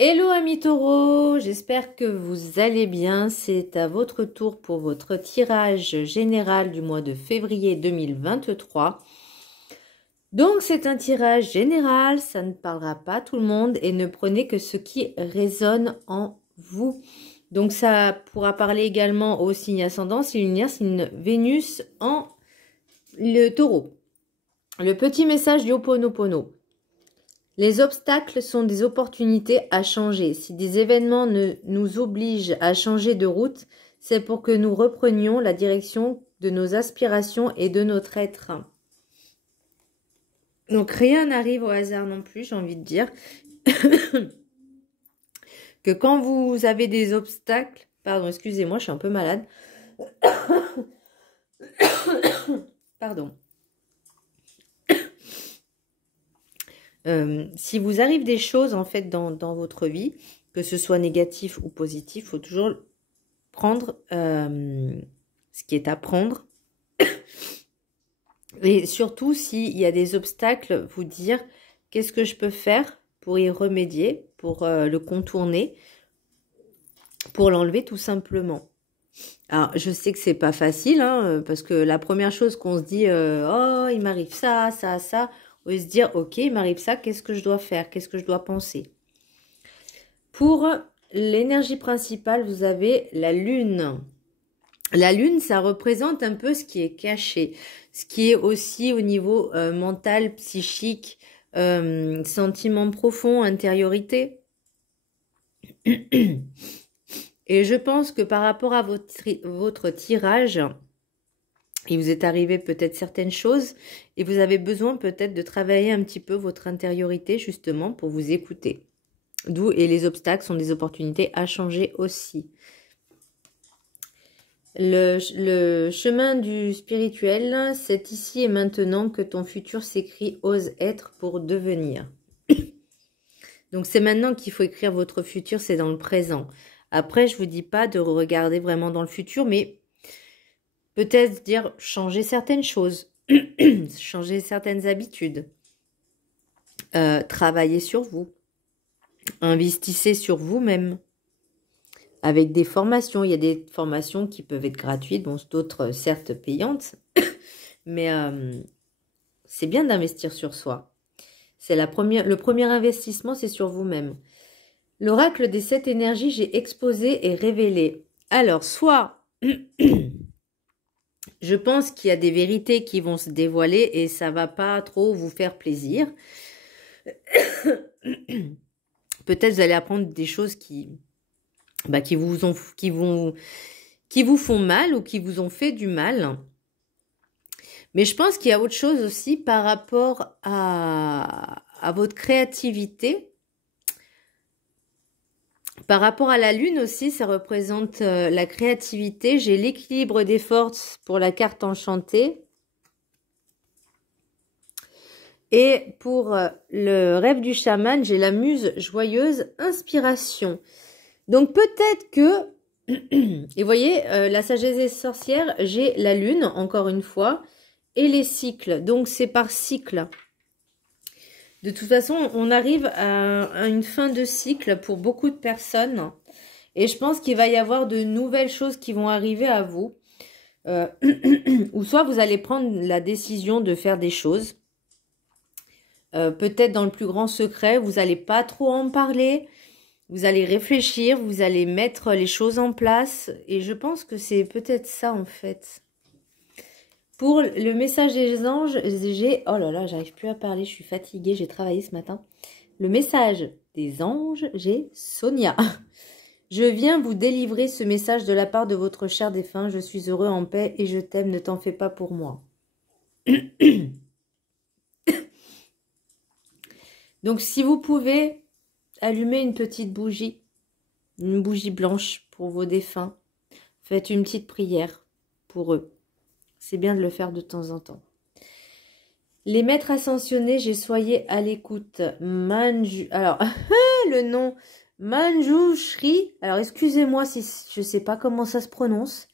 Hello amis taureaux, j'espère que vous allez bien. C'est à votre tour pour votre tirage général du mois de février 2023. Donc c'est un tirage général, ça ne parlera pas à tout le monde et ne prenez que ce qui résonne en vous. Donc ça pourra parler également au signe ascendant, signe lunaire, signe Vénus en le taureau. Le petit message du Ho'oponopono. Les obstacles sont des opportunités à changer. Si des événements nous obligent à changer de route, c'est pour que nous reprenions la direction de nos aspirations et de notre être. Donc rien n'arrive au hasard non plus, j'ai envie de dire. Que quand vous avez des obstacles... Pardon, excusez-moi, je suis un peu malade. Pardon. Si vous arrive des choses en fait dans votre vie, que ce soit négatif ou positif, il faut toujours prendre ce qui est à prendre. Et surtout, s'il y a des obstacles, vous dire qu'est-ce que je peux faire pour y remédier, pour le contourner, pour l'enlever tout simplement. Alors, je sais que c'est pas facile, hein, parce que la première chose qu'on se dit, oh, il m'arrive ça, ça, ça, on va se dire, ok, il m'arrive ça, qu'est-ce que je dois faire, qu'est-ce que je dois penser. Pour l'énergie principale, vous avez la lune. La lune, ça représente un peu ce qui est caché, ce qui est aussi au niveau mental, psychique, sentiment profond, intériorité. Et je pense que par rapport à votre tirage, il vous est arrivé peut-être certaines choses et vous avez besoin peut-être de travailler un petit peu votre intériorité justement pour vous écouter. D'où et les obstacles sont des opportunités à changer aussi. Le chemin du spirituel, c'est ici et maintenant que ton futur s'écrit, ose être pour devenir. Donc c'est maintenant qu'il faut écrire votre futur, c'est dans le présent. Après, je vous dis pas de regarder vraiment dans le futur, mais peut-être dire changer certaines choses, changer certaines habitudes, travailler sur vous, investissez sur vous-même. Avec des formations, il y a des formations qui peuvent être gratuites, bon, d'autres certes payantes, mais c'est bien d'investir sur soi. C'est le premier investissement, c'est sur vous-même. L'oracle des 7 énergies, j'ai exposé et révélé. Alors, soit, je pense qu'il y a des vérités qui vont se dévoiler et ça va pas trop vous faire plaisir. Peut-être vous allez apprendre des choses qui vous font mal ou qui vous ont fait du mal. Mais je pense qu'il y a autre chose aussi par rapport à votre créativité. Par rapport à la lune aussi, ça représente la créativité. J'ai l'équilibre des forces pour la carte enchantée. Et pour le rêve du chaman, j'ai la muse joyeuse, inspiration. Donc peut-être que, et vous voyez, la sagesse des sorcières, j'ai la lune, encore une fois, et les cycles. Donc c'est par cycle. De toute façon, on arrive à une fin de cycle pour beaucoup de personnes. Et je pense qu'il va y avoir de nouvelles choses qui vont arriver à vous. Ou soit vous allez prendre la décision de faire des choses. Peut-être dans le plus grand secret, vous n'allez pas trop en parler. Vous allez réfléchir, vous allez mettre les choses en place. Et je pense que c'est peut-être ça en fait. Pour le message des anges, j'ai... Oh là là, j'arrive plus à parler, je suis fatiguée, j'ai travaillé ce matin. Le message des anges, j'ai Sonia. Je viens vous délivrer ce message de la part de votre cher défunt. Je suis heureux, en paix et je t'aime, ne t'en fais pas pour moi. Donc si vous pouvez allumer une petite bougie, une bougie blanche pour vos défunts, faites une petite prière pour eux. C'est bien de le faire de temps en temps. Les maîtres ascensionnés, j'ai soyé à l'écoute. Alors, le nom Manjushri. Alors, excusez-moi si je ne sais pas comment ça se prononce.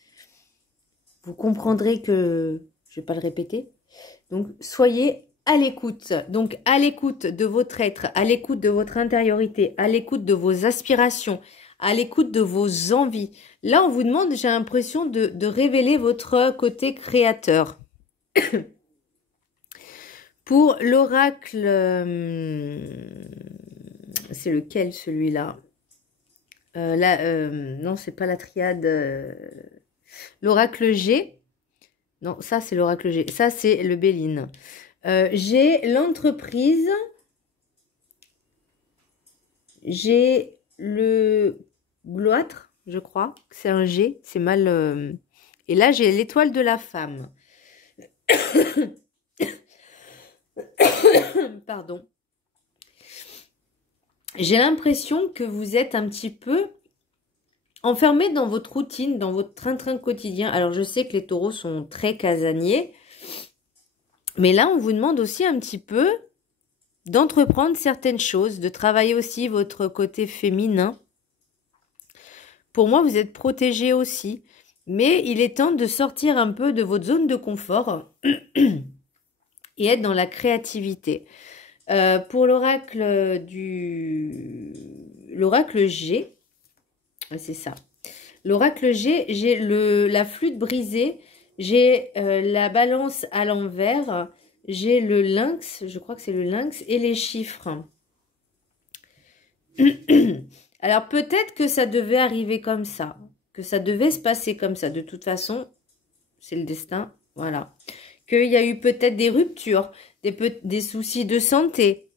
Vous comprendrez que je ne vais pas le répéter. Donc, soyez à l'écoute. Donc, à l'écoute de votre être, à l'écoute de votre intériorité, à l'écoute de vos aspirations, à l'écoute de vos envies. Là, on vous demande, j'ai l'impression, de révéler votre côté créateur. Pour l'oracle, c'est lequel celui-là? Non, c'est pas la triade. L'oracle G. Non, ça c'est l'oracle G. Ça c'est le Béline. J'ai l'entreprise. J'ai le gloître, je crois. C'est un G. C'est mal. Et là, j'ai l'étoile de la femme. Pardon. J'ai l'impression que vous êtes un petit peu enfermé dans votre routine, dans votre train-train quotidien. Alors, je sais que les taureaux sont très casaniers. Mais là, on vous demande aussi un petit peu d'entreprendre certaines choses, de travailler aussi votre côté féminin. Pour moi, vous êtes protégé aussi. Mais il est temps de sortir un peu de votre zone de confort et être dans la créativité. Pour l'oracle G, c'est ça. L'oracle G, j'ai la flûte brisée, j'ai la balance à l'envers, j'ai le lynx, je crois que c'est le lynx, et les chiffres. Alors peut-être que ça devait arriver comme ça, que ça devait se passer comme ça. De toute façon, c'est le destin, voilà. Qu'il y a eu peut-être des ruptures, des soucis de santé.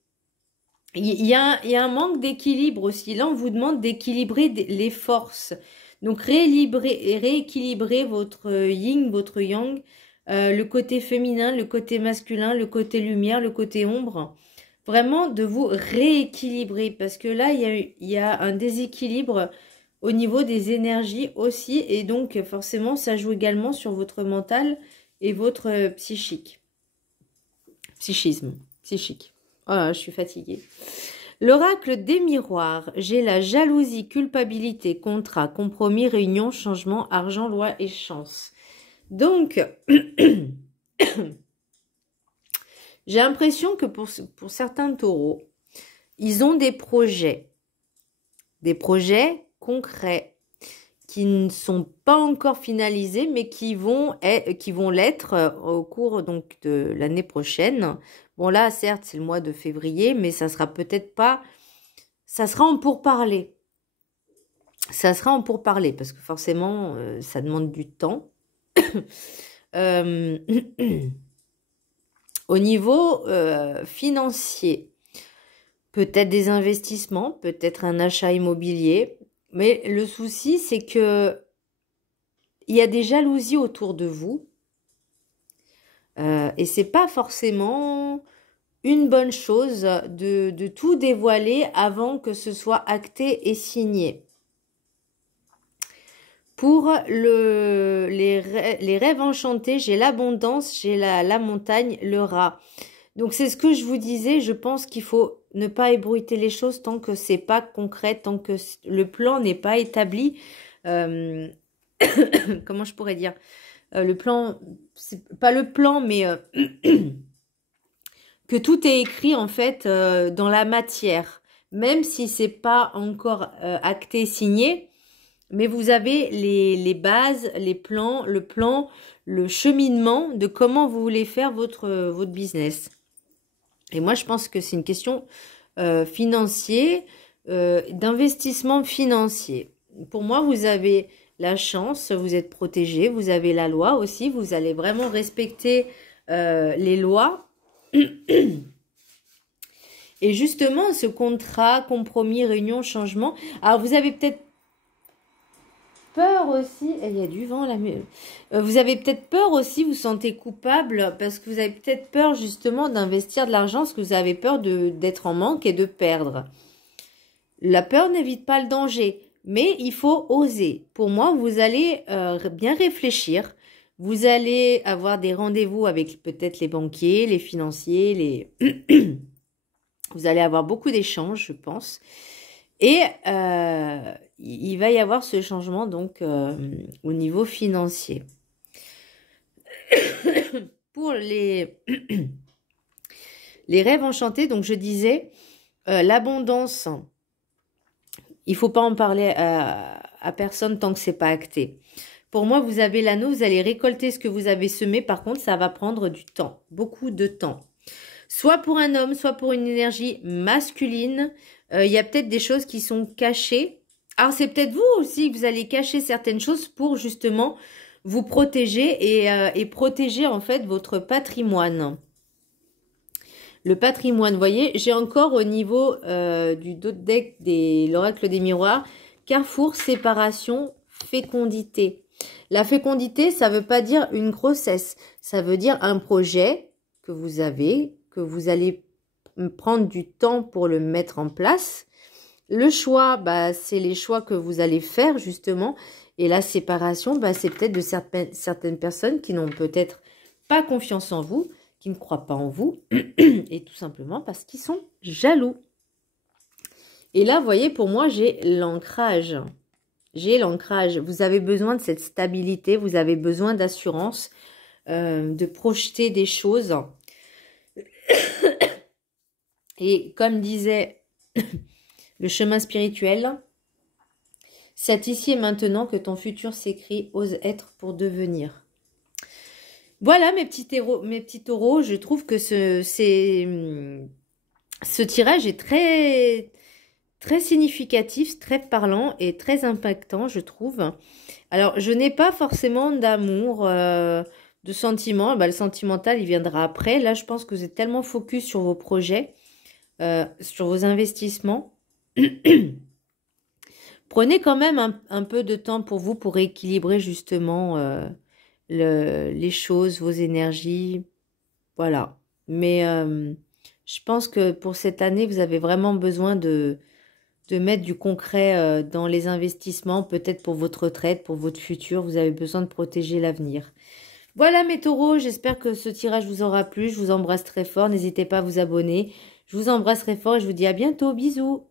Il y a un manque d'équilibre aussi. Là, on vous demande d'équilibrer les forces. Donc, rééquilibrer votre yin, votre yang, le côté féminin, le côté masculin, le côté lumière, le côté ombre. Vraiment, de vous rééquilibrer. Parce que là, il y a un déséquilibre au niveau des énergies aussi. Et donc, forcément, ça joue également sur votre mental et votre psychique. Psychique. Oh, je suis fatiguée. L'oracle des miroirs. J'ai la jalousie, culpabilité, contrat, compromis, réunion, changement, argent, loi et chance. Donc, j'ai l'impression que pour certains taureaux, ils ont des projets concrets qui ne sont pas encore finalisés, mais qui vont l'être au cours donc de l'année prochaine. Bon là, certes, c'est le mois de février, mais ça sera peut-être pas... Ça sera en pourparlers. Ça sera en pourparlers, parce que forcément, ça demande du temps. Au niveau financier, peut-être des investissements, peut-être un achat immobilier. Mais le souci, c'est que il y a des jalousies autour de vous. Et c'est pas forcément une bonne chose de tout dévoiler avant que ce soit acté et signé. Pour les rêves enchantés, j'ai l'abondance, j'ai la montagne, le rat. Donc c'est ce que je vous disais, je pense qu'il faut ne pas ébruiter les choses tant que c'est pas concret, tant que le plan n'est pas établi. Comment je pourrais dire, le plan, c'est pas le plan, mais que tout est écrit en fait dans la matière, même si c'est pas encore acté, signé, mais vous avez les bases, les plans, le cheminement de comment vous voulez faire votre business. Et moi, je pense que c'est une question financière, d'investissement financier. Pour moi, vous avez la chance, vous êtes protégé, vous avez la loi aussi, vous allez vraiment respecter les lois. Et justement, ce contrat, compromis, réunion, changement, alors vous avez peut-être peur aussi, il y a du vent là, vous avez peut-être peur aussi, vous sentez coupable parce que vous avez peut-être peur justement d'investir de l'argent parce que vous avez peur d'être en manque et de perdre. La peur n'évite pas le danger, mais il faut oser. Pour moi, vous allez bien réfléchir, vous allez avoir des rendez-vous avec peut-être les banquiers, les financiers, vous allez avoir beaucoup d'échanges, je pense. Et il va y avoir ce changement donc au niveau financier. Pour les Les rêves enchantés, donc je disais, l'abondance, il ne faut pas en parler à personne tant que c'est pas acté. Pour moi, vous avez l'anneau, vous allez récolter ce que vous avez semé. Par contre, ça va prendre du temps, beaucoup de temps. Soit pour un homme, soit pour une énergie masculine. Il y a peut-être des choses qui sont cachées. Alors, c'est peut-être vous aussi que vous allez cacher certaines choses pour justement vous protéger et protéger en fait votre patrimoine. Le patrimoine, vous voyez, j'ai encore au niveau du dos de deck de l'oracle des miroirs, carrefour, séparation, fécondité. La fécondité, ça ne veut pas dire une grossesse, ça veut dire un projet que vous avez, que vous allez prendre du temps pour le mettre en place. Le choix, bah, c'est les choix que vous allez faire justement. Et la séparation, bah, c'est peut-être de certaines personnes qui n'ont peut-être pas confiance en vous, qui ne croient pas en vous, et tout simplement parce qu'ils sont jaloux. Et là, vous voyez, pour moi, j'ai l'ancrage. J'ai l'ancrage. Vous avez besoin de cette stabilité, vous avez besoin d'assurance, de projeter des choses. Et comme disait le chemin spirituel, c'est ici et maintenant que ton futur s'écrit, ose être pour devenir. Voilà mes petits taureaux, je trouve que ce tirage est très significatif, très parlant et très impactant, je trouve. Alors, je n'ai pas forcément d'amour, de sentiment. Bah, le sentimental, il viendra après. Là, je pense que vous êtes tellement focus sur vos projets, sur vos investissements. Prenez quand même un peu de temps pour vous pour équilibrer justement les choses, vos énergies. Voilà. Mais je pense que pour cette année, vous avez vraiment besoin de mettre du concret dans les investissements, peut-être pour votre retraite, pour votre futur. Vous avez besoin de protéger l'avenir. Voilà mes taureaux, j'espère que ce tirage vous aura plu. Je vous embrasse très fort. N'hésitez pas à vous abonner. Je vous embrasse très fort et je vous dis à bientôt. Bisous.